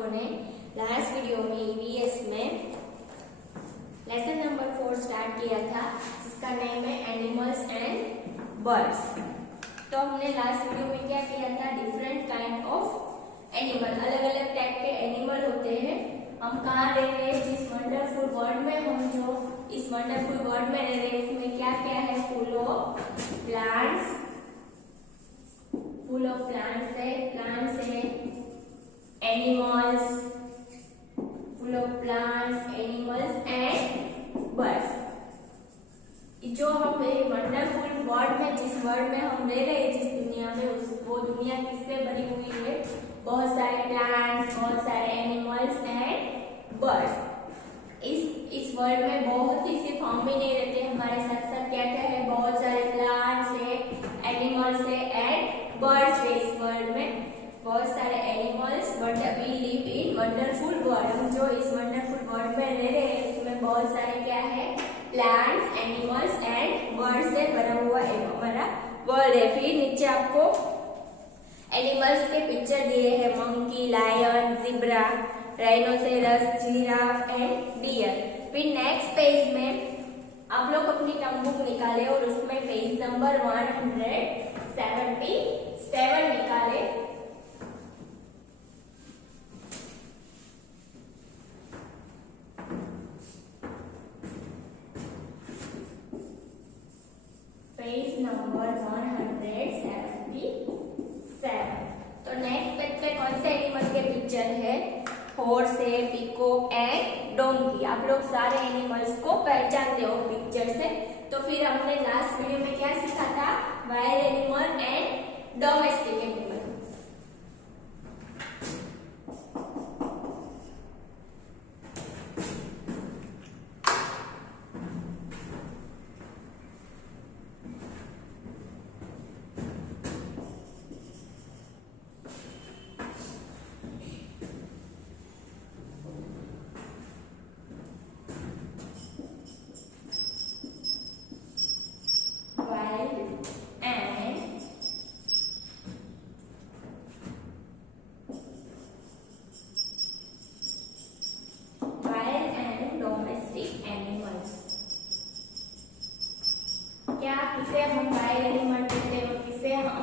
लोगों ने last video में ईवीएस में लेसन नंबर 4 स्टार्ट किया था, जिसका नेम है एनिमल्स एंड बर्ड्स। तो हमने लास्ट वीडियो में क्या किया था, डिफरेंट काइंड ऑफ एनिमल, अलग अलग टाइप के एनिमल होते हैं। हम कहाँ रह रहे हैं, जिस वंडरफुल वर्ल्ड में हम जो इस वंडरफुल वर्ल्ड में रह रहे हैं उसमें क्या क्या है, फुल ऑफ प्लांट्स है, animals, full of plants, animals and birds. जो हम वंडरफुल वर्ल्ड में, जिस वर्ल्ड में हम रह रहे हैं, जिस दुनिया में, वो दुनिया किससे भरी हुई है, बहुत सारे प्लांट्स, बहुत सारे एनिमल्स एंड बर्ड्स। इस वर्ल्ड में बहुत ही सिर्फ हम ही नहीं रहते, हमारे साथ साथ क्या क्या है, बहुत सारे प्लांट्स है, एनिमल्स है एंड बर्ड्स है। इस वर्ल्ड में बहुत सारे animals, but we live in wonderful world. हम जो इस वंडरफुल वर्ल्ड में रह रहे हैं उसमें बहुत सारे क्या है, प्लांट्स, एनिमल्स एंड बर्ड्स से भरा हुआ एक हमारा वर्ल्ड है। फिर नीचे आपको एनिमल्स के पिक्चर दिए हैं, monkey, lion, zebra, rhinoceros, giraffe and deer. फिर नेक्स्ट पेज में आप लोग अपनी टर्म बुक निकाले और उसमें पेज नंबर 177 निकाले। Page number 177। तो नेक्स्ट पेज पे कौन से एनिमल के पिक्चर है, हॉर्स है, पीकॉक एंड डोंकी। आप लोग सारे एनिमल्स को पहचानते हो पिक्चर से। तो फिर हमने लास्ट वीडियो में क्या सीखा था, wild animal and domestic animal. किसे हम वाइल्ड एनिमल कहते हैं और किसे हम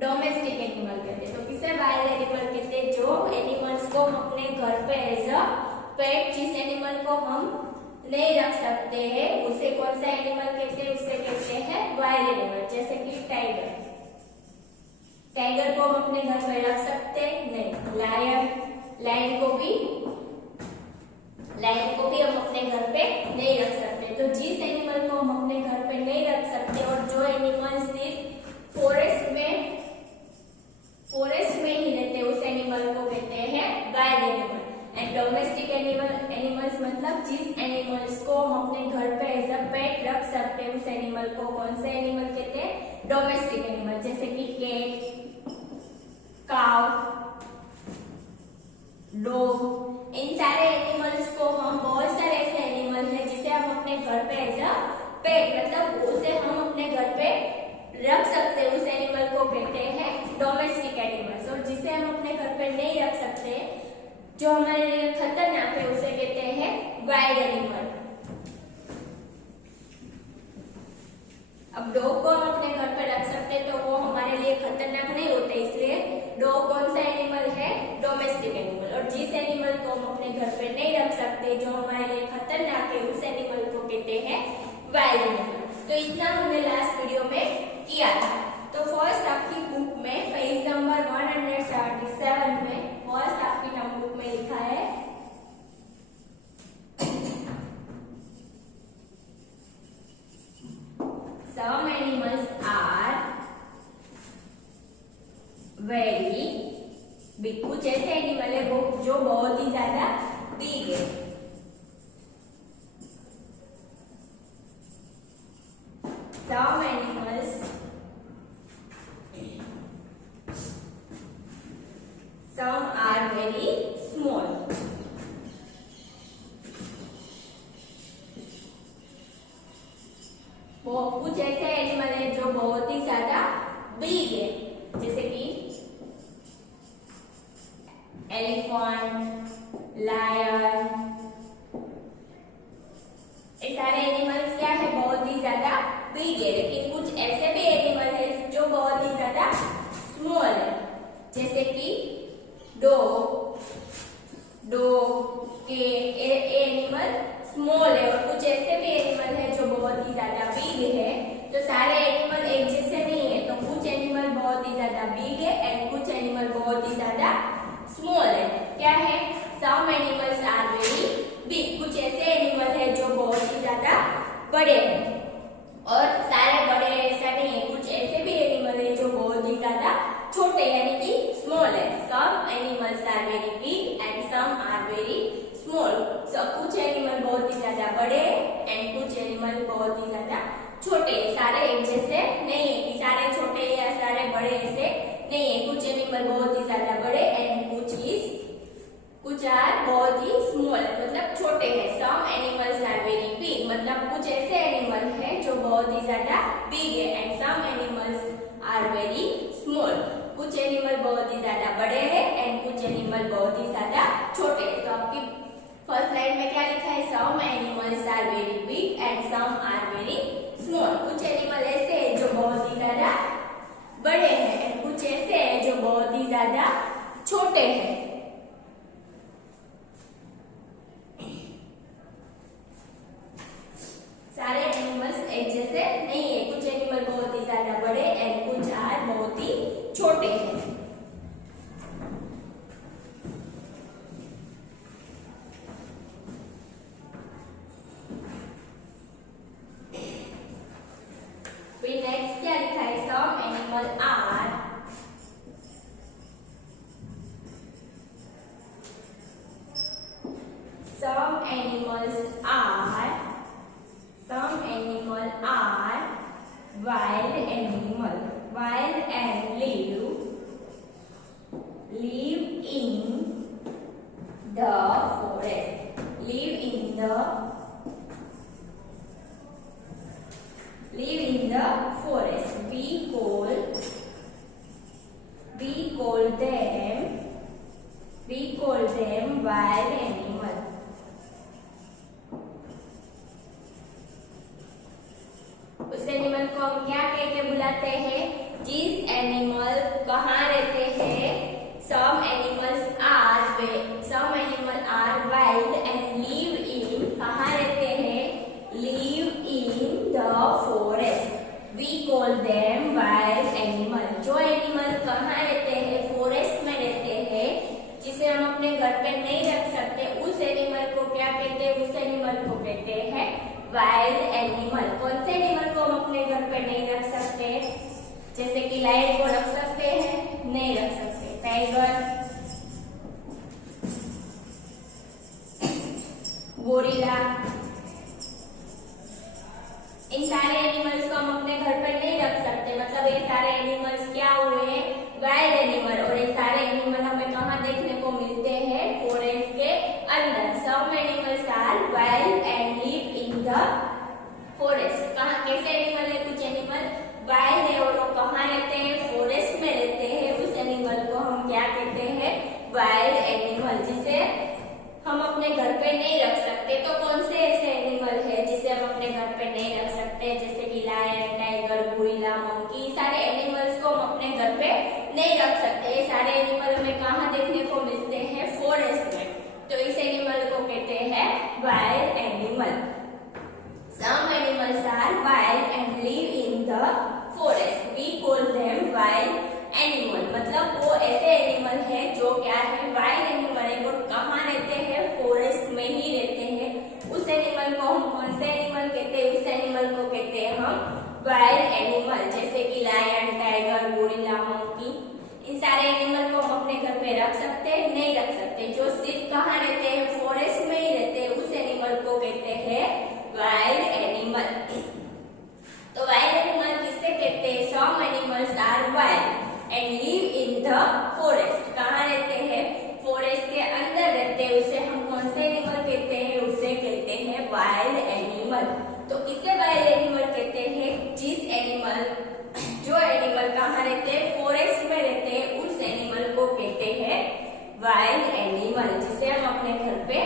डोमेस्टिक एनिमल कहते हैं। तो किसे वाइल्ड एनिमल कहते हैं, जो एनिमल्स को हम अपने घर पे एज अ पेट, जिस एनिमल को हम नहीं रख सकते हैं उसे कौन सा एनिमल कहते हैं, उसे कहते हैं वाइल्ड एनिमल। जैसे कि टाइगर को हम अपने घर पे रख सकते हैं नहीं, लायन को भी हम अपने घर पे नहीं रख सकते। तो जिस एनिमल को हम अपने घर पे नहीं रख सकते और जो एनिमल सिर्फ फॉरेस्ट में ही रहते, उस एनिमल को कहते हैं wild animal. And domestic animals मतलब जिस एनिमल्स को हम अपने घर पे एज अ पेट रख सकते हैं, उस एनिमल को कौन से एनिमल कहते हैं, डोमेस्टिक एनिमल। जैसे कि कैट, काउ, डॉग। इन सारे एनिमल्स को हम, बहुत सारे ऐसे एनिमल हैं जिसे हम अपने घर पे एज अ पेट, मतलब उसे हम अपने घर पे रख सकते हैं, उस एनिमल को कहते हैं डोमेस्टिक एनिमल्स। और जिसे हम अपने घर पे नहीं रख सकते, जो हमारे लिए खतरनाक है, उसे कहते हैं वाइल्ड एनिमल। अब डॉग को हम अपने घर पे रख सकते हैं तो वो हमारे लिए खतरनाक नहीं होते, इसलिए डॉग कौन सा एनिमल है, डोमेस्टिक एनिमल। और जिस एनिमल को हम अपने घर पे नहीं रख सकते, जो हमारे लिए खतरनाक है, उस एनिमल को कहते हैं वाइल्ड एनिमल। तो इतना हमने लास्ट वीडियो में किया था। तो फर्स्ट आपकी बुक में पेज नंबर 177 में फर्स्ट आपकी टर्म बुक में लिखा है some animals are very big। कुछ ऐसे एनिमल है वो जो बहुत ही ज्यादा बिग है। Some animals are very small। वो कुछ ऐसे एनिमल है जो बहुत ही ज्यादा बिग है, जैसे कि एलिफेंट, लायन, ये सारे एनिमल्स क्या है, बहुत ही ज्यादा बिग है। लेकिन कुछ ऐसे भी एनिमल है जो बहुत ही ज्यादा स्मॉल है, जैसे कि डॉग के एनिमल स्मॉल है, और कुछ ऐसे भी एनिमल है जो बहुत ही ज्यादा बिग है। तो सारे एनिमल एक जैसे नहीं है, तो कुछ एनिमल बहुत ही ज्यादा बिग है एंड कुछ एनिमल बहुत ही ज्यादा स्मॉल है। क्या है, some animals are very big, कुछ ऐसे एनिमल है जो बहुत ही ज्यादा बड़े हैं, और सारे बड़े ऐसा नहीं है, कुछ ऐसे भी एनिमल है जो बहुत ही ज्यादा छोटे यानी कि स्मॉल है। Some animals are very big and some are very small. कुछ एनिमल बहुत ही ज्यादा बड़े एंड कुछ एनिमल बहुत ही ज्यादा छोटे। सारे एक जैसे नहीं है कि सारे छोटे या सारे बड़े ऐसे नहीं है। कुछ एनिमल बहुत ही ज्यादा बड़े एंड कुछ आर बहुत ही स्मॉल, मतलब छोटे हैं। Some animals are very big, मतलब कुछ ऐसे एनिमल है जो बहुत ही ज्यादा बिग है and some animals are very small, कुछ एनिमल बहुत ही ज्यादा बड़े हैं एंड कुछ एनिमल बहुत ही ज्यादा छोटे हैं। तो आपकी फर्स्ट लाइन में क्या लिखा है, some animals are very big and some are very small. कुछ एनिमल ऐसे हैं जो बहुत ही ज्यादा बड़े हैं एंड कुछ ऐसे हैं जो बहुत ही ज्यादा छोटे हैं। सारे एनिमल्स एक जैसे नहीं है, कुछ एनिमल बहुत ही ज्यादा बड़े एंड कुछ आर बहुत ही छोटे हैं। फिर नेक्स्ट क्या लिखा है, some animal are wild and live in the forest. Live in the forest. We call them wild animal. उस एनिमल को हम क्या कह के बुलाते हैं, जिस एनिमल कहाँ रहते हैं। Some animals are wild and live in, कहाँ रहते हैं, live in the forest. We call them wild animal. जो एनिमल कहाँ रहते हैं, फॉरेस्ट में रहते हैं, जिसे हम अपने घर पे नहीं रख सकते, उस एनिमल को क्या कहते हैं, उस एनिमल को कहते हैं वाइल्ड एनिमल। कौन से एनिमल को हम अपने घर पे नहीं रख सकते, जैसे कि लायन को रख सकते हैं, नहीं रख सकते, टाइगर, गोरिल्ला, इन सारे एनिमल्स को हम अपने घर पर नहीं रख सकते। मतलब ये सारे एनिमल्स क्या हुए, वाइल्ड एनिमल। और ये सारे एनिमल हमें कहाँ देखने को मिलते हैं, फॉरेस्ट के अंदर। Some animals are wild and live in the forest. कहाँ कैसे एनिमल है, कुछ एनिमल वाइल्ड है और वो कहाँ रहते हैं, फॉरेस्ट में रहते हैं। उस एनिमल को हम क्या कहते हैं, वाइल्ड एनिमल, जिसे हम अपने घर पे नहीं रख सकते। तो कौन से ऐसे एनिमल है जिसे हम अपने घर पे नहीं रख सकते, जैसे कि लायन, टाइगर, गोरिल्ला, मंकी, सारे एनिमल्स को हम अपने घर पे नहीं रख सकते। ये सारे एनिमल हमें कहाँ देखने को मिलते हैं, फॉरेस्ट में। तो इस एनिमल को कहते हैं wild animal. Some animals are wild and live in the forest. We call them wild animal. मतलब वो ऐसे एनिमल है जो क्या है, वाइल्ड एनिमल है, वो कहाँ रहते हैं, फॉरेस्ट में ही रहते हैं। उस एनिमल को हम कौन से एनिमल कहते हैं, उस एनिमल को कहते हैं हम वाइल्ड एनिमल, जैसे कि लायन, टाइगर, गोरिल्ला, मंकी। इन सारे एनिमल को हम अपने घर पे रख सकते हैं, नहीं रख सकते। जो सिर्फ कहाँ रहते हैं, फॉरेस्ट में ही रहते हैं, उस एनिमल को कहते हैं वाइल्ड एनिमल। तो वाइल्ड एनिमल किससे कहते हैं, some animals are wild and live in the forest. कहाँ रहते हैं, फॉरेस्ट के अंदर रहते हैं, उसे हम कौन से एनिमल कहते हैं, उसे कहते हैं वाइल्ड एनिमल। तो किसे वाइल्ड एनिमल कहते हैं, जिस एनिमल, जो एनिमल कहाँ रहते हैं, फॉरेस्ट में रहते हैं, उस एनिमल को कहते हैं वाइल्ड एनिमल, जिसे हम अपने घर पे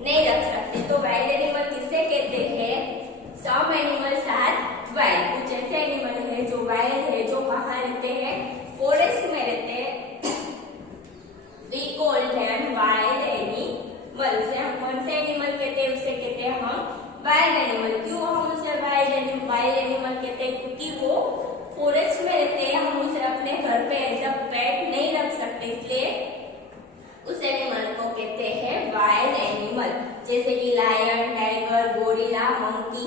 नहीं रख सकते। तो वाइल्ड एनिमल किसे कहते हैं? सम एनिमल्स आर वाइल्ड, कुछ ऐसे एनिमल है जो वाइल्ड है, जो कहाँ रहते हैं? फॉरेस्ट में रहते हैं। We call them wild animal. उसे हम कौन से एनिमल कहते हैं? उसे कहते हैं हम वाइल्ड एनिमल। क्यों हम उसे वाइल्ड एनिमल कहते हैं? क्योंकि वो फॉरेस्ट में रहते हैं, हम उसे अपने घर पे एज अ पेट नहीं रख सकते, इसलिए उस एनिमल को कहते हैं वाइल्ड एनिमल। जैसे कि लायन, टाइगर, गोरिल्ला, मंकी,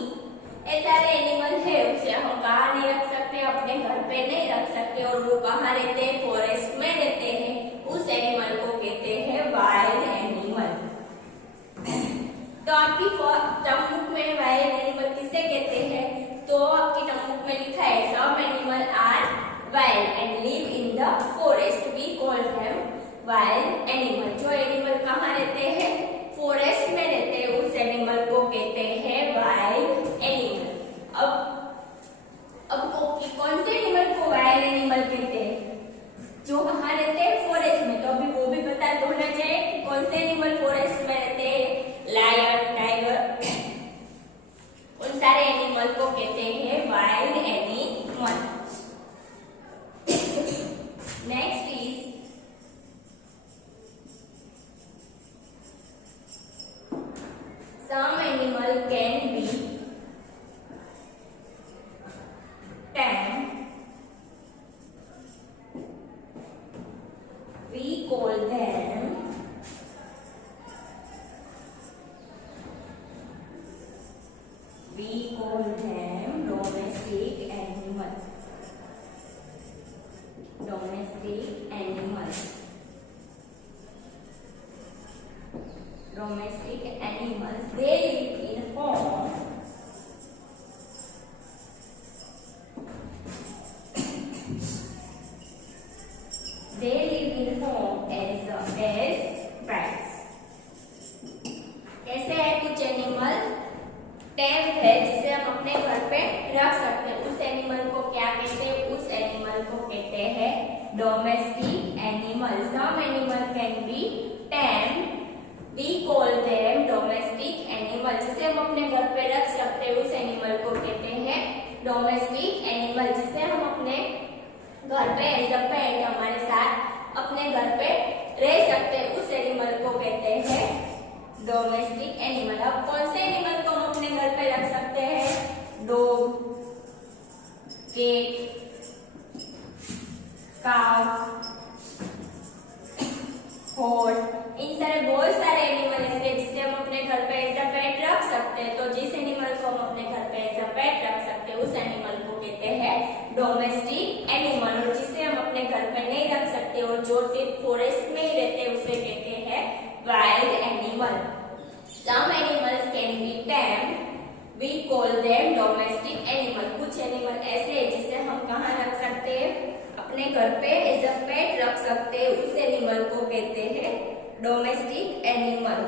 ये सारे एनिमल है, उसे हम कहाँ नहीं रख सकते? अपने घर पे नहीं रख सकते। और वो कहाँ रहते हैं? फॉरेस्ट में रहते हैं। उस एनिमल को कहते हैं वाइल्ड एनिमल। तो आपकी टर्म बुक में वाइल्ड एनिमल किसे कहते हैं? तो आपकी टर्म बुक में लिखा है some animal are wild and live in the forest, we call them wild animal. जो एनिमल कहाँ रहते हैं? फॉरेस्ट में रहते हैं, उस एनिमल को कहते हैं वाइल्ड एनिमल। अब कौन से एनिमल को वाइल्ड एनिमल कहते हैं? जो कहाँ रहते हैं? फॉरेस्ट में। तो अभी वो भी पता होना चाहिए कि कौन से एनिमल फॉरेस्ट में रहते हैं। लायन, टाइगर, उन सारे एनिमल को कहते हैं wild animal. Next is some animal can be tame. We call them domestic animals. Domestic animals. Domestic animals, they live in home. They live in home as pets. कैसे है? कुछ animal टेम है, जिसे हम अपने घर पे रख सकते हैं। उस एनिमल को क्या कहते हैं? उस एनिमल को कहते हैं domestic animal. Some animal can be tame, we call them domestic animal. जिसे हम अपने घर पे रख सकते हैं, उस एनिमल को कहते हैं डोमेस्टिक एनिमल। जिसे हम अपने घर पे एज अ पेट हमारे साथ अपने घर पे रह सकते हैं, उस एनिमल को कहते हैं डोमेस्टिक एनिमल। अब कौन से एनिमल को हम अपने घर पे रख सकते हैं? डॉग, कैट, काउ, हॉर्स, इन सारे बहुत सारे एनिमल ऐसे जिसे हम अपने घर पे एज अ पेट रख सकते हैं। तो जिस एनिमल को हम अपने घर पे एज अ पेट रख सकते हैं, उस एनिमल को कहते हैं डोमेस्टिक एनिमल। और जिसे हम अपने घर पे नहीं रख सकते और जो सिर्फ फॉरेस्ट में ही रहते हैं, उसे कहते हैं wild animal. Some animals can be tame, we call them domestic animal. कुछ एनिमल ऐसे हैं जिसे हम कहाँ रख सकते हैं? अपने घर पे एज अ पेट रख सकते हैं, उस एनिमल को कहते हैं डोमेस्टिक एनिमल।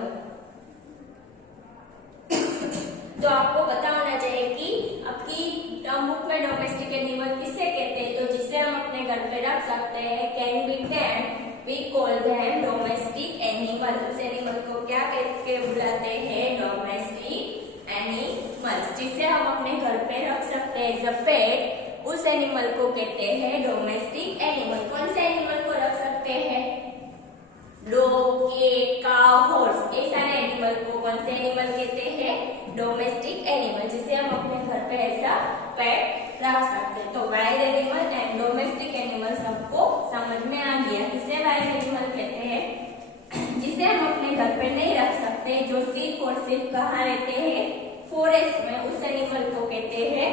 तो आपको पता होना चाहिए कि आपकी टर्म बुक में डोमेस्टिक एनिमल किसे कहते हैं? तो जिसे हम अपने घर पे रख सकते हैं, can be tame, we call them domestic animal. उस एनिमल को क्या कह के बुलाते हैं? Domestic animals. जिसे हम अपने घर पे रख सकते हैं एज अ पेट, उस एनिमल को कहते हैं डोमेस्टिक एनिमल। कौन से एनिमल को रख सकते हैं? डॉग, कैट, काउ, हॉर्स, ये सारे एनिमल को कौन से एनिमल कहते हैं? डोमेस्टिक एनिमल, जिसे हम अपने घर पे ऐसा पेट रख सकते हैं। तो wild animal and domestic animal सबको समझ में आ गया। किसे वाइल्ड एनिमल कहते हैं? जिसे हम अपने घर पे नहीं रख सकते, जो सिर्फ और सिर्फ कहाँ रहते हैं? फॉरेस्ट में, उस एनिमल को कहते हैं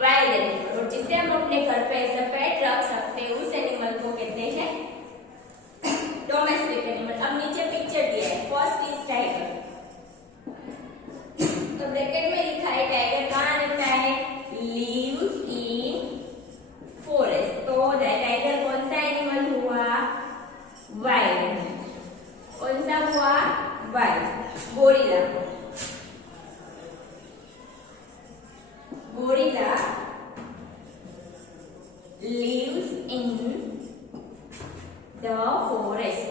वाइल्ड एनिमल। और जिसे हम अपने घर पे ऐसा पेट रख सकते हैं, उस एनिमल को कहते हैं डोमेस्टिक एनिमल। अब नीचे पिक्चर दिया है। First is tiger. तो ब्रैकेट में लिखा है टाइगर कहाँ रहता है? Lives in forest. तो टाइगर कौन सा एनिमल हुआ? वाइल्ड। कौन सा हुआ? Wild. Gorilla, gorilla lives in the forest.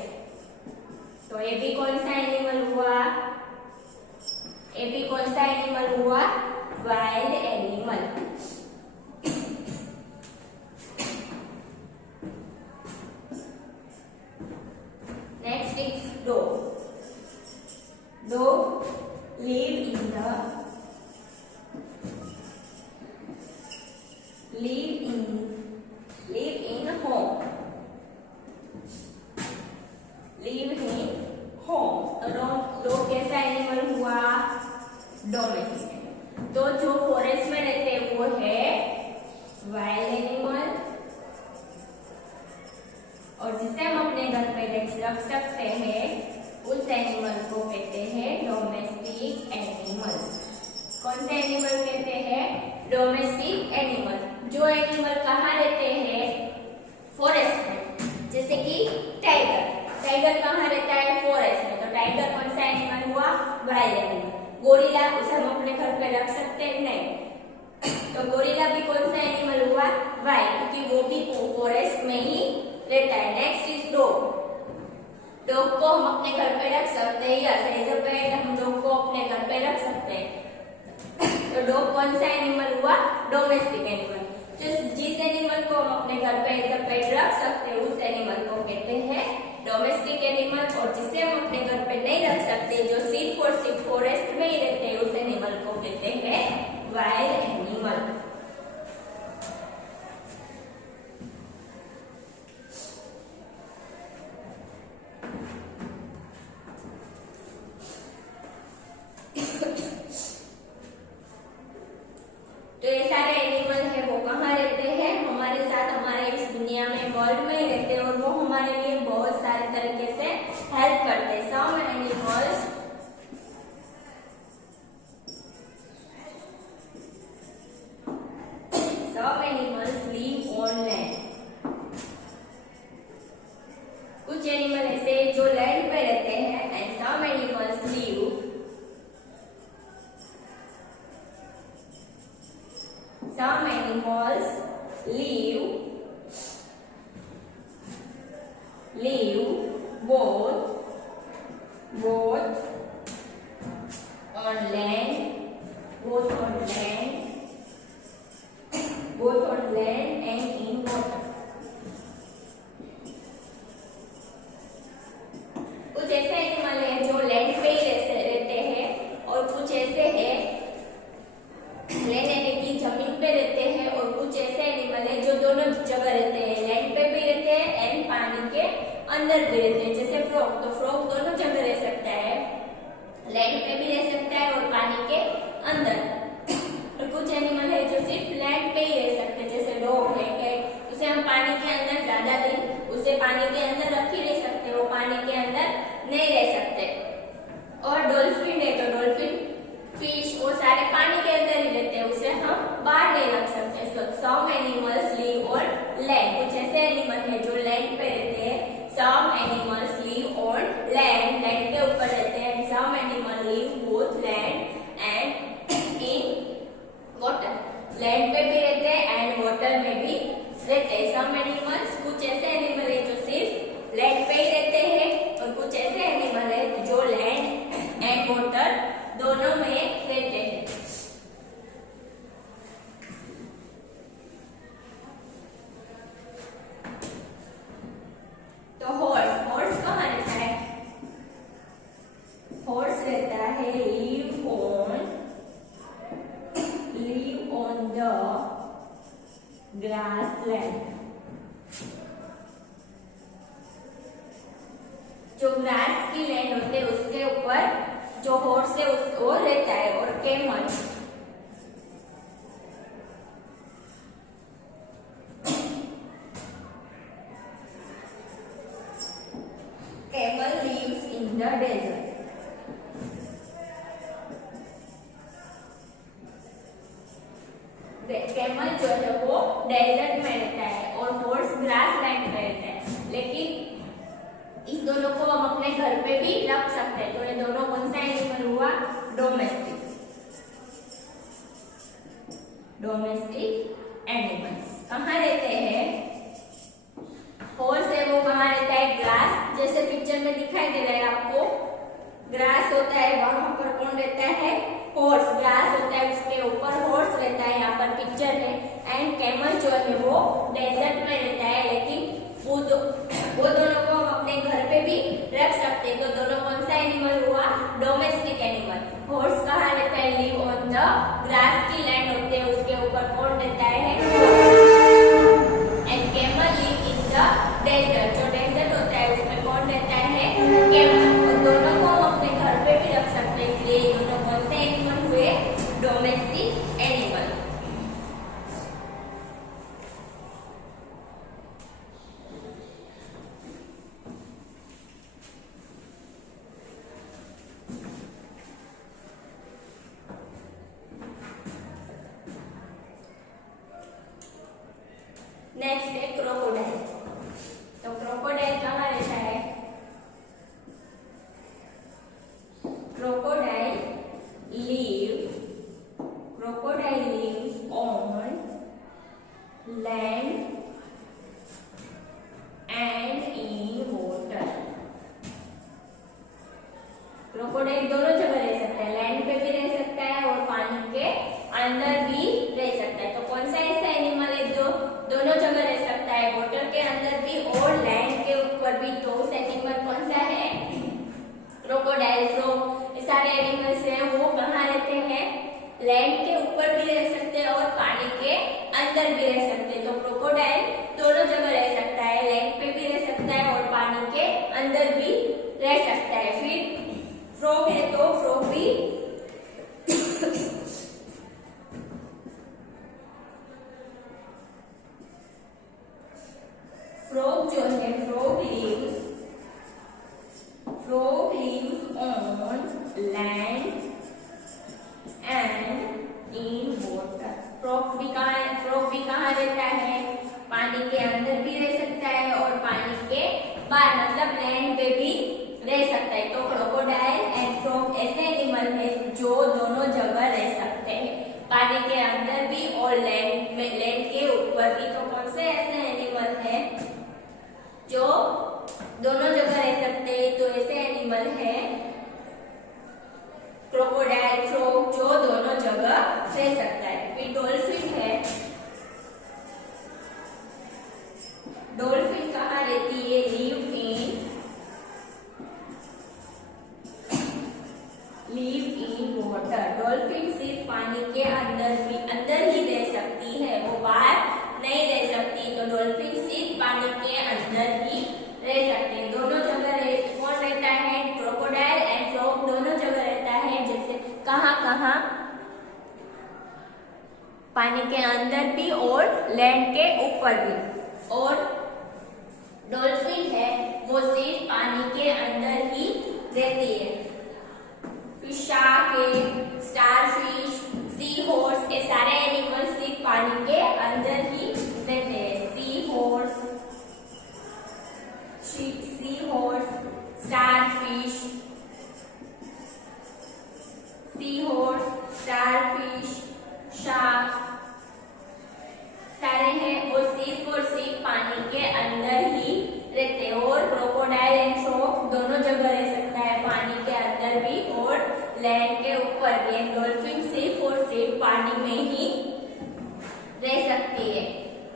ये भी कौन सा एनिमल हुआ? ये भी कौन सा एनिमल हुआ? Wild animal. Next is dog. Dog live in home। live in home। तो डॉग कैसा एनिमल हुआ? डोमेस्टिक। तो जो फॉरेस्ट में रहते हैं वो है वाइल्ड एनिमल, और जिसे हम अपने घर पे रख सकते हैं उस एनिमल को कहते हैं डोमेस्टिक एनिमल्स। कौन से एनिमल कहते हैं? Domestic animal. जो एनिमल कहाँ रहते हैं? फॉरेस्ट में। जैसे कि टाइगर। टाइगर कहाँ रहता है? फॉरेस्ट में। तो टाइगर कौन सा एनिमल हुआ? Wild animal. गोरिल्ला, उसे हम अपने घर पे रख सकते हैं? नहीं। तो गोरिल्ला भी कौन सा एनिमल हुआ? वाइल्ड, क्योंकि वो भी फॉरेस्ट में ही रहता है। Next is dog. डॉग को हम अपने घर पे रख सकते हैं, या एज अ पेट हम डॉग को अपने घर पे रख सकते हैं। तो डॉग कौन सा एनिमल हुआ? Domestic animal. जिस एनिमल को हम अपने घर पे एज अ पेट रख सकते हैं उस एनिमल को कहते हैं डोमेस्टिक एनिमल, और जिसे हम अपने घर पे नहीं रख सकते, जो सिर्फ और सिर्फ फॉरेस्ट में ही रहते हैं, उस एनिमल को कहते हैं वाइल्ड एनिमल। तो ये सारे एनिमल है वो कहाँ रहते हैं? हमारे साथ, हमारे इस दुनिया में, वर्ल्ड में ही रहते हैं, और वो हमारे लिए बहुत सारे तरीके से हेल्प करते हैं। Some animals live on land. कुछ एनिमल ऐसे जो लैंड पे रहते हैं, and some animals live Some animals live both on land and in water। कुछ ऐसे एनिमल है जो लैंड पे ही रहते हैं, और कुछ ऐसे है लैंड की जमीन पे रहते हैं, और कुछ ऐसे एनिमल है जो दोनों जगह रहते हैं, लैंड पे भी रहते हैं एंड पानी के अंदर भी रहते हैं। जैसे फ्रॉग, तो फ्रॉग दोनों जगह रह सकता है, लैंड पे भी रह सकता है और पानी के अंदर। और कुछ एनिमल है जो सिर्फ लैंड पे ही रह सकते हैं, जैसे डॉग है, कैट, उसे हम पानी के अंदर ज्यादा दिन उसे पानी के अंदर रख ही नहीं सकते, वो पानी के अंदर नहीं रह सकते। और डॉल्फिन है, तो डॉल्फिन, फिश, वो सारे पानी के अंदर ही रहते हैं, उसे हम बाहर नहीं रख सकते। Some animals live on land. कुछ ऐसे एनिमल है जो लैंड पे रहते हैं। Some animals live on land, land के ऊपर रहते हैं। Some animal live both land and in water, land पे भी रहते हैं एंड वाटर में भी रहते हैं। सम एनिमल्स, कुछ ऐसे एनिमल है जो सिर्फ लैंड पे ही रहते हैं, और कुछ ऐसे एनिमल है जो लैंड एंड वाटर दोनों में रहते हैं। तो हॉर्स कहाँ रहता है? हॉर्स रहता है live on the grass land. जो ग्रास की लैंड होते है उसके ऊपर जो हॉर्स है वो रहता है। और camel, camel lives in the desert. Camel जो है वो डेजर्ट में रहता है, और हॉर्स ग्रास लैंड में रहता है। लेकिन इस दोनों को हम अपने घर पे भी रख सकते हैं। तो ये दोनों कौन सा एनिमल हुआ? Domestic animals. कहाँ रहते हैं? हॉर्स है वो कहाँ रहता है? ग्रास, जैसे पिक्चर में दिखाई दे रहा है आपको, ग्रास होता है वहां पर कौन रहता है, हॉर्स। ग्रास होता है उसके ऊपर हॉर्स रहता है, यहाँ पर पिक्चर है। एंड कैमल जो है वो डेजर्ट में रहता है, लेकिन वो दोनों को हम अपने घर पे भी रख सकते हैं। तो दोनों कौन सा एनिमल हुआ, डोमेस्टिक एनिमल। हॉर्स कहाँ रहता है, लिव ऑन द ग्रास की लैंड होते हैं, उसके ऊपर कौन रहता है, and camel live in the desert. जो डेजर्ट होता है उसमें कौन रहता है, कैमल। दोनों को हम अपने घर पे भी रख सकते हैं, इसलिए दोनों कौन से एनिमल हुए, डोमेस्टिक एनिमल। नेक्स्ट है क्रोकोडाइल। तो क्रोकोडाइल कहाँ रहता है, crocodile lives on land and in water। Crocodile दोनों जगह रह सकता है, लैंड पे भी रह सकता है और पानी के अंदर भी रह सकता है। तो कौन सा ऐसा एनिमल है जो दोनों जगह रह सकता है, वाटर के अंदर भी और लैंड के ऊपर भी? तो उस एनिमल कौन सा है, क्रोकोडाइल। फ्रॉग। ये सारे एनिमल्स हैं वो कहाँ रहते हैं, लैंड के ऊपर भी रह सकते हैं और पानी के अंदर भी रह सकते हैं। तो क्रोकोडाइल दोनों जगह रह सकता है, लैंड पे भी रह सकता है और पानी के अंदर भी रह सकता है। फिर फ्रॉग है, तो फ्रॉग भी फ्रॉग जो है, frog lives on land and in water। Frog भी कहाँ रहता है, पानी के अंदर भी रह सकता है और पानी के बाहर, मतलब लैंड पे भी रह सकता है। तो क्रोकोडाइल एंड फ्रॉग ऐसे एनिमल है जो दोनों जगह रह सकते हैं, पानी के अंदर भी और लैंड के ऊपर भी। तो कौन से ऐसे एनिमल है जो दोनों जगह रह सकते हैं? तो ऐसे एनिमल है क्रोकोडाइल, फ्रॉग, जो दोनों जगह रह सकता है। फिर डॉल्फिन है। डॉल्फिन कहाँ रहती है, लिव इन वाटर। डॉल्फिन सिर्फ पानी के अंदर ही रह सकती है, वो बाहर नहीं रह सकती। तो डॉल्फिन सिर्फ पानी के अंदर ही रह सकते हैं। दोनों जगह कौन रहता है, क्रोकोडाइल एंड फ्रॉग दोनों जगह रहता है। जैसे कहाँ, पानी के अंदर भी और लैंड के ऊपर भी। और डॉल्फिन है वो सिर्फ पानी के अंदर ही रहती है। शार्क है, स्टारफिश, सी हॉर्स, ये सारे एनिमल सिर्फ पानी के अंदर ही रहते हैं। सी हॉर्स, स्टारफिश, शार्क सारे हैं वो सिर्फ और सिर्फ पानी के अंदर ही रहते हैं। और क्रोकोडाइल एंड फ्रॉग दोनों जगह रह सकता है, पानी के अंदर भी और लैंड के ऊपर भी। डॉल्फिन सिर्फ और सिर्फ पानी में ही रह सकती है।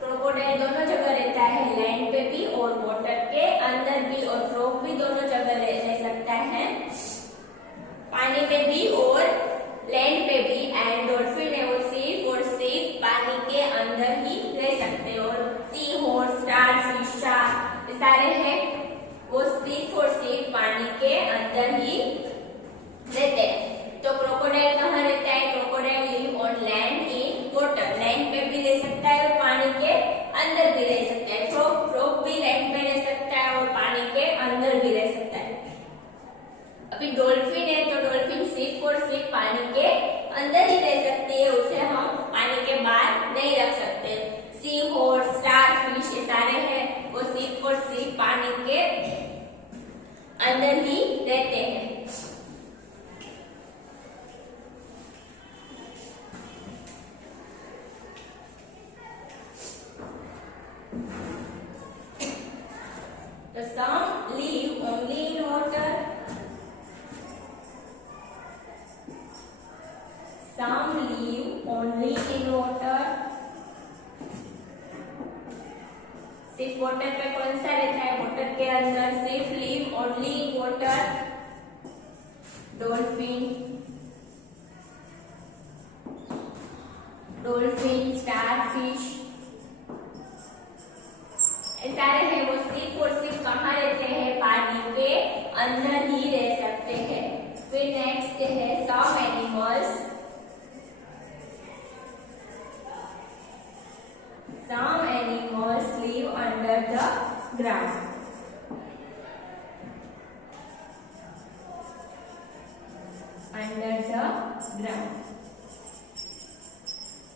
क्रोकोडाइल दोनों जगह रहता है, लैंड पे भी और वाटर के अंदर भी। और फ्रॉग भी दोनों जगह रह सकता है, पानी पे भी और लैंड पे भी। एंड डॉल्फिन है वो सिर्फ और सिर्फ पानी के अंदर ही रह सकते हैं। और सी हॉर्स, स्टारफिश, शार्क सारे हैं वो सिर्फ और सिर्फ पानी के अंदर ही रहते हैं। तो क्रोकोडाइल कहाँ रहता है, crocodile live on land in water. Land पे भी रह सकता है और पानी के अंदर भी रह सकता है। फ्रॉग भी लैंड पे रह सकता है और पानी के अंदर भी रह सकता है। अभी डॉल्फिन है, तो डॉल्फिन सिर्फ और सिर्फ पानी के अंदर ही रह सकती है, उसे हम पानी के बाहर नहीं रख सकते। सी हॉर्स, स्टारफिश ये सारे हैं वो सिर्फ और सिर्फ पानी के अंदर ही रहते हैं। So some live only in water water पे कौन सा रहता है? वाटर के अंदर सिर्फ live only in water, dolphin, dolphin, starfish, सारे हैं वो सिर्फ और सिर्फ कहाँ रहते हैं? पानी के अंदर ही रह सकते हैं। फिर नेक्स्ट है some animals, some animals live under the ground. Under the ground.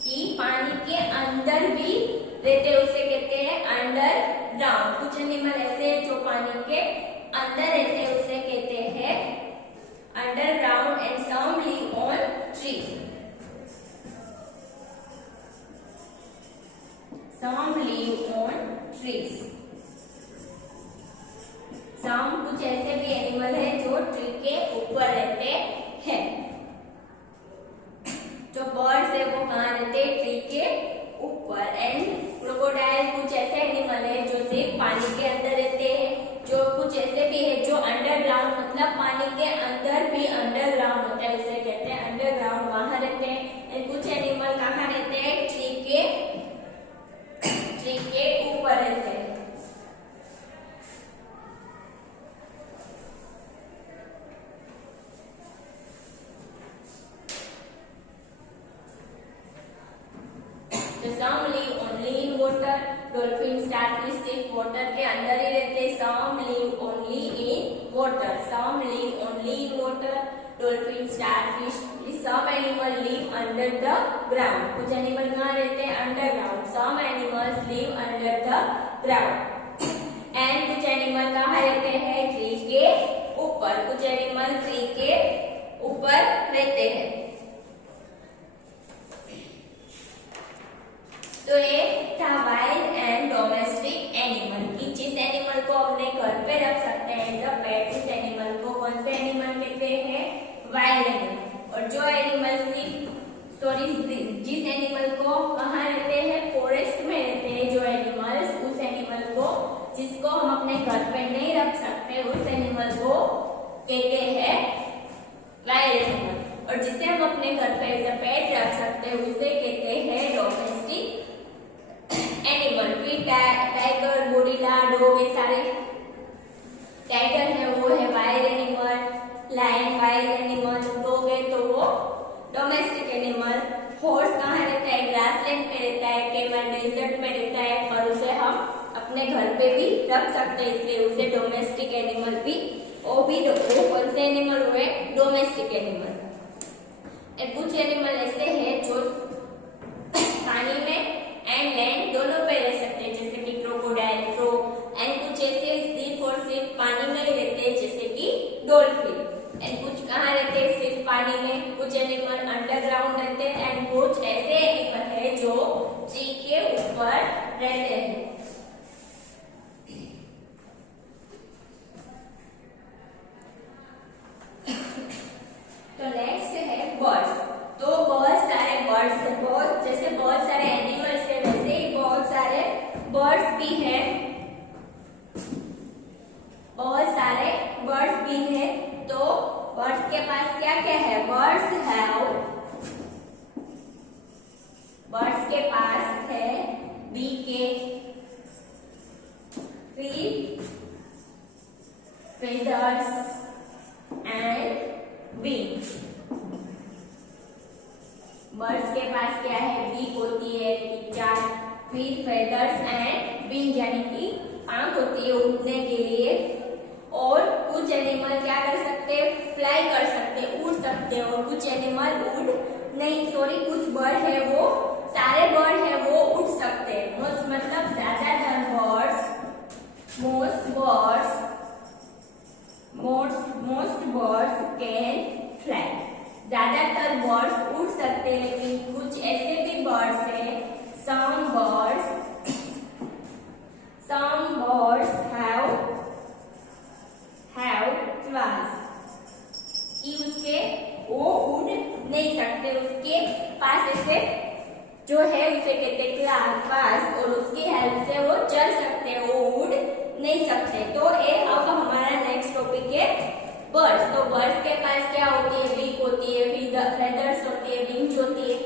कि पानी के अंदर भी रहते उसे कहते हैं अंडर ग्राउंड। कुछ एनिमल ऐसे जो पानी के अंदर रहते उसे कहते हैं under ground and some live on tree. Some live on trees. Some कुछ ऐसे भी एनिमल है जो ट्री के ऊपर रहते हैं। जो बर्ड्स है वो कहाँ रहते हैं? ट्री के ऊपर। एंड क्रोकोडाइल कुछ ऐसे एनिमल है जो सिर्फ पानी के अंदर रहते हैं। जो कुछ ऐसे भी है जो अंडरग्राउंड मतलब पानी के अंदर भी अंडरग्राउंड होता है उसे कहते हैं अंडरग्राउंड, वहां रहते हैं। एंड कुछ एनिमल कहाँ रहते हैं? ट्री के ऊपर रहते हैं। तो some live only in water, dolphin, starfish सिर्फ वाटर के अंदर ही रहते हैं। Some live only in water, some live only in water, dolphin, starfish, some animal live under the ground. कुछ एनिमल कहाँ रहते हैं? Underground. some animals live under the ground. and कुछ एनिमल कहाँ रहते हैं? ट्री के ऊपर। कुछ एनिमल ट्री के ऊपर रहते हैं। तो ये था वाइल्ड एंड डोमेस्टिक एनिमल की जिस एनिमल को अपने घर पे रख सकते हैं एज अ पेट, उस एनिमल को कौन से एनिमल कहते हैं? Wild animal. और जो एनिमल जिस एनिमल को कहाँ रहते हैं? फॉरेस्ट में रहते हैं जो एनिमल्स, उस एनिमल को जिसको हम अपने घर पे नहीं रख सकते उस एनिमल को कहते हैं वाइल्ड एनिमल। और जिसे हम अपने घर पे एज अ पेट रख सकते हैं उसे कहते हैं डोमेस्टिक एनिमल। फिर टाइगर, गोरिल्ला, डॉग, ये सारे टाइगर है वो है wild animal, lion wild animal, dog है तो वो डोमेस्टिक एनिमल। हॉर्स कहाँ रहता है? ग्रासलैंड पे रहता है। कैमल डेजर्ट में रहता है, पर उसे हम अपने घर पे भी रख सकते हैं इसलिए उसे डोमेस्टिक एनिमल भी वो कौन से एनिमल हुए? Domestic animal. कुछ एनिमल ऐसे हैं जो पानी में एंड लैंड दोनों पे रह सकते हैं जैसे कि क्रोकोडाइल, फ्रॉग। एंड कुछ ऐसे सिर्फ और सिर्फ पानी में ही रहते हैं जैसे कि डॉल्फिन। एंड कुछ कहाँ रहते हैं? सिर्फ पानी में। कुछ एनिमल अंडरग्राउंड रहते हैं एंड कुछ ऐसे एनिमल है जो ट्री के ऊपर रहते हैं। तो नेक्स्ट है बर्ड्स। तो बहुत सारे बर्ड्स, जैसे बहुत सारे एनिमल्स है वैसे ही बहुत सारे बर्ड्स भी हैं। बहुत सारे बर्ड्स भी हैं। तो बर्ड्स के पास क्या क्या है? बर्ड्स के पास है beak, feathers and wings। Birds के पास क्या है? बीक होती है, चार, फिर फेदर्स एंड विंग यानी कि आंख होती है उड़ने के लिए। और कुछ एनिमल क्या कर सकते हैं? फ्लाई कर सकते हैं, उड़ सकते हैं। और कुछ एनिमल कुछ बर्ड है वो सारे बर्ड है वो उड़ सकते हैं। मतलब ज्यादातर most birds can fly। ज्यादातर बर्ड्स उड़ सकते हैं लेकिन कुछ ऐसे भी बर्ड्स हैं some birds have claws कि उसके वो उड़ नहीं सकते, उसके पास ऐसे जो है उसे कहते हैं क्लास, और उसकी हेल्प से वो चल सकते हैं, वो उड़ नहीं सकते। तो ये अब हमारा नेक्स्ट टॉपिक है बर्ड्स। तो बर्ड्स के पास क्या होती है, बीक होती है, फेदर्स होती है, विंग्स होती है।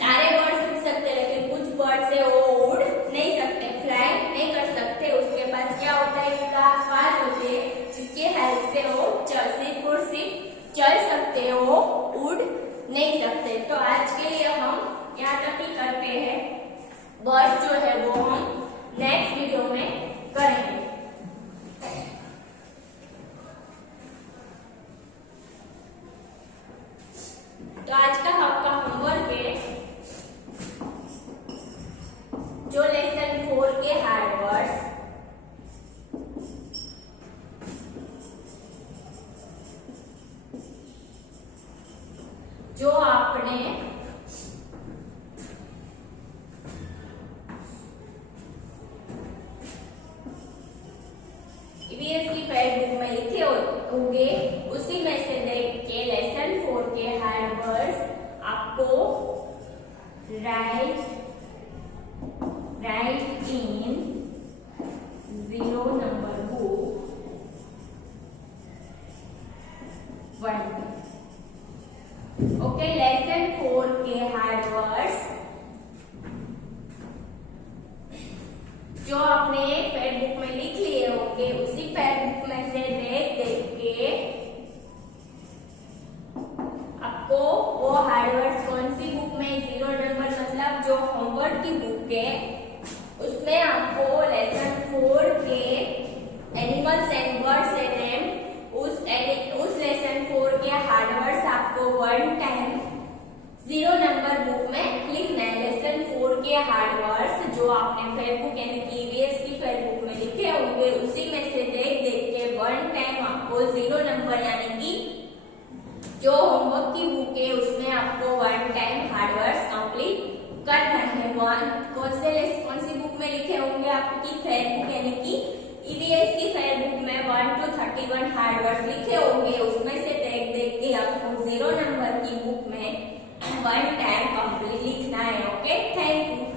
सारे बर्ड्स उड़ सकते हैं, लेकिन कुछ बर्ड्स है वो उड़ नहीं सकते, फ्लाई नहीं कर सकते। उसके पास क्या होता है, क्लास होते हैं, जिसकी हेल्प से वो सिर्फ और सिर्फ चल सकते हैं, वो उड़ नहीं सकते। तो आज के लिए हम यहाँ तक ही करते हैं। बर्ड्स जो है वो हम नेक्स्ट वीडियो में करेंगे। तो आज का आपका होमवर्क है, जो लेसन 4 के हार्ड वर्ड्स, जो आपने ईवीएस की फेसबुक में लिखे होंगे, उसी में से देख के लेसन 4 के हार्ड वर्ड्स आपको राइट इन 0 नंबर बुक 1। ओके, लेसन 4 के हार्ड वर्ड्स जो आपने फेसबुक में लिख लिए होंगे, उसी फेसबुक में से देख के आपको वो हार्ड वर्ड्स कौन सी बुक में, 0 नंबर मतलब जो होमवर्क की बुक है, उसमें आपको लेसन 4 के animals and birds and name, उस लेसन 4 के हार्ड वर्ड्स आपको 1 टाइम 0 नंबर बुक में लिखना है। लेसन 4 के हार्ड वर्ड्स जो आपने फेसबुक यानी कि ईवीएस की फेसबुक में लिखे होंगे, उसी में से देख के 1 टाइम आपको 0 नंबर यानी कि जो होमवर्क की बुक है उसमें आपको 1 टाइम हार्ड वर्ड्स कंप्लीट करना है। कौन सी बुक में लिखे होंगे, आपकी फेसबुक यानी कि ईवीएस की फेसबुक में 1 to 31 हार्ड वर्ड्स लिखे होंगे, उसमें से देख के आपको 0 नंबर की बुक में 1 टाइम कंप्लीट लिखना है। Okay, thank you.